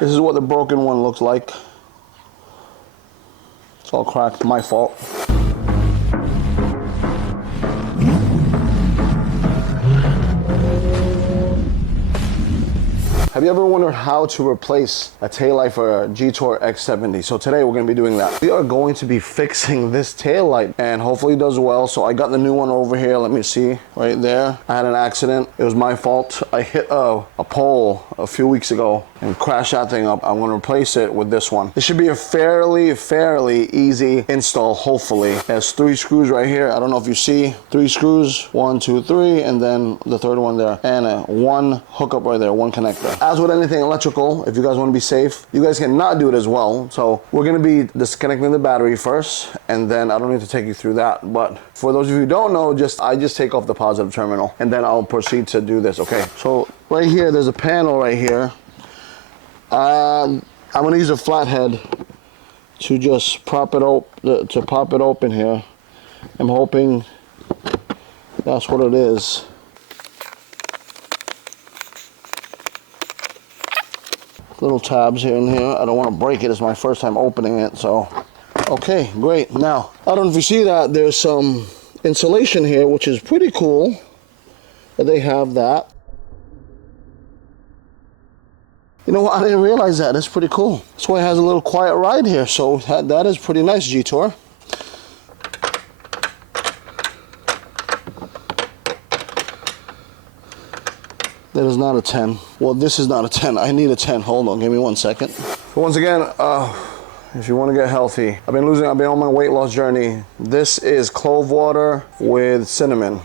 This is what the broken one looks like. It's all cracked, my fault. Have you ever wondered how to replace a taillight for a Jetour X70? So today we're going to be doing that. We are going to be fixing this taillight and hopefully it does well. So I got the new one over here. Let me see right there. I had an accident. It was my fault. I hit a pole a few weeks ago and crashed that thing up. I'm going to replace it with this one. This should be a fairly easy install, hopefully. There's 3 screws right here. I don't know if you see 3 screws, 1, 2, 3, and then the third one there, and one hookup right there, one connector. As with anything electrical, if you guys want to be safe, you guys cannot do it as well. So we're going to be disconnecting the battery first, and then I don't need to take you through that. But for those of you who don't know, I just take off the positive terminal, and then I'll proceed to do this. Okay, so right here, there's a panel right here. I'm going to use a flathead to just prop it open here. I'm hoping that's what it is. Little tabs here and here. I don't want to break it. It's my first time opening it, so. Okay, great. Now, I don't know if you see that, there's some insulation here, which is pretty cool that they have that. You know what? I didn't realize that. That's pretty cool. That's why it has a little quiet ride here, so that is pretty nice, Jetour. That is not a 10. Well, this is not a 10. I need a 10. Hold on, give me 1 second. So once again, if you want to get healthy, I've been on my weight loss journey. This is clove water with cinnamon.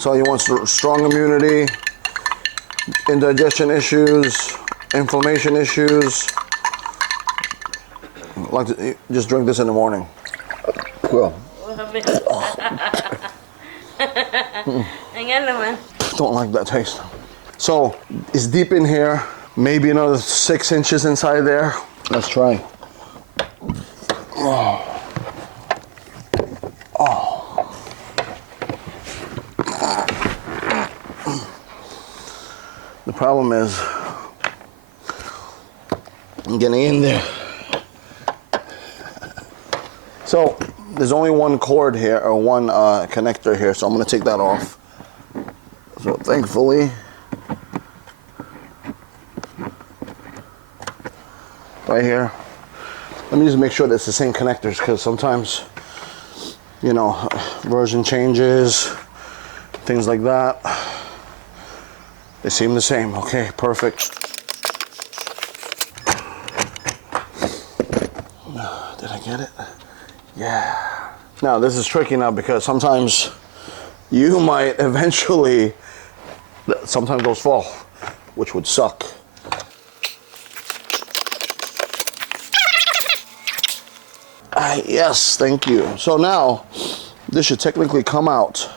So you want strong immunity, indigestion issues, inflammation issues. Like to just drink this in the morning. Cool. Don't like that taste. So it's deep in here, maybe another 6 inches inside there. Let's try. Oh. Oh. The problem is I'm getting in there. So there's only one cord here, or one connector here, so I'm going to take that off. So thankfully, right here, let me just make sure that it's the same connectors, because sometimes, you know, version changes, things like that. They seem the same. Okay, perfect. Did I get it? Yeah. Now this is tricky now because sometimes you might eventually, sometimes those fall, which would suck. Yes, thank you. So now this should technically come out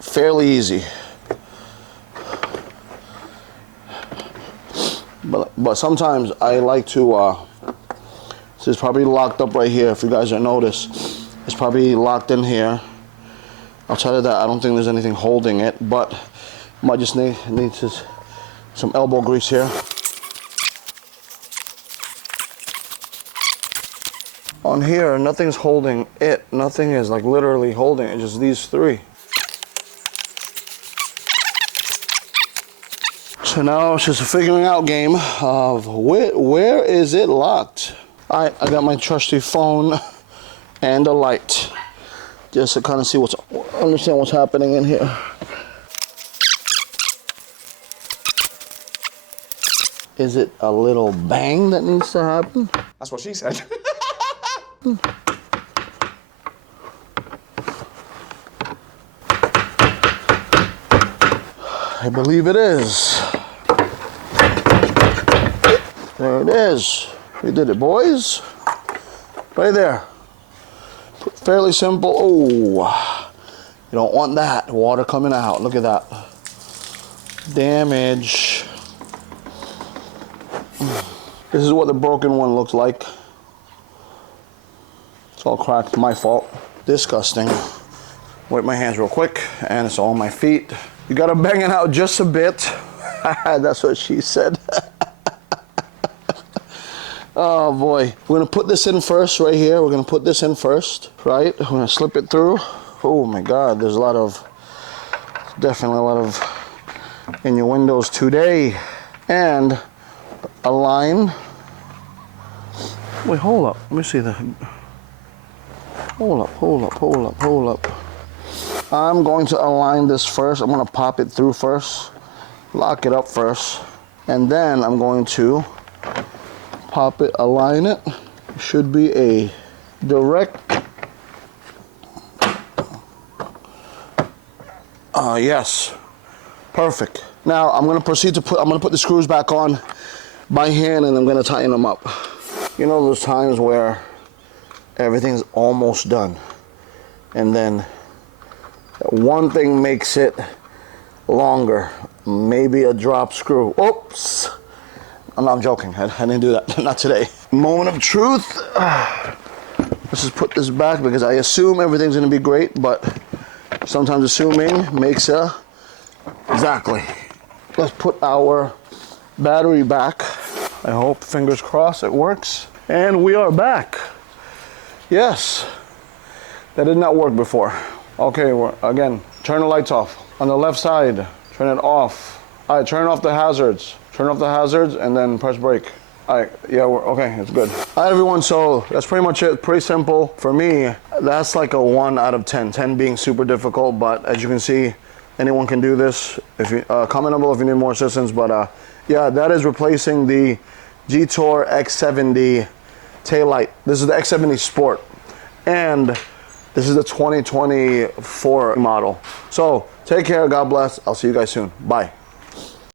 fairly easy. But sometimes I like to, this is probably locked up right here, if you guys don't notice. It's probably locked in here. I'll tell you that I don't think there's anything holding it, but might just need some elbow grease here. On here, nothing's holding it. Nothing is like literally holding it, just these 3. So now it's just a figuring out game of where is it locked? I got my trusty phone and a light just to kind of see understand what's happening in here. Is it a little bang that needs to happen? That's what she said. I believe it is. There it is. We did it, boys. Right there. Fairly simple. Oh, you don't want that. Water coming out. Look at that. Damage. This is what the broken one looks like. It's all cracked. My fault. Disgusting. Wipe my hands real quick, and it's on my feet. You gotta bang it out just a bit. That's what she said. Oh boy. We're gonna put this in first right here. We're gonna put this in first, right? We're gonna slip it through. Oh my God, there's definitely a lot of innuendos today. And align. Wait, hold up. Let me see the. Hold up. I'm going to align this first. I'm gonna pop it through first. Lock it up first. And then I'm going to pop it, align it. It should be a direct. Yes. Perfect. Now I'm gonna proceed to I'm gonna put the screws back on by hand, and I'm gonna tighten them up. You know those times where everything's almost done, and then one thing makes it longer, maybe a drop screw. Oops. No, I'm joking. I didn't do that. Not today. Moment of truth. Let's just put this back because I assume everything's gonna be great, but sometimes assuming makes a. Exactly. Let's put our battery back. I hope, fingers crossed, it works. And we are back. Yes. That did not work before. Okay, again, turn the lights off. On the left side, turn it off. All right, turn off the hazards. Turn off the hazards and then press brake. All right, yeah, okay, it's good. All right, everyone, so that's pretty much it. Pretty simple. For me, that's like a 1 out of 10. 10 being super difficult, but as you can see, anyone can do this. If you comment down below if you need more assistance, but yeah, that is replacing the Jetour X70 Taillight. This is the X70 Sport, and this is the 2024 model. So take care, God bless. I'll see you guys soon. Bye.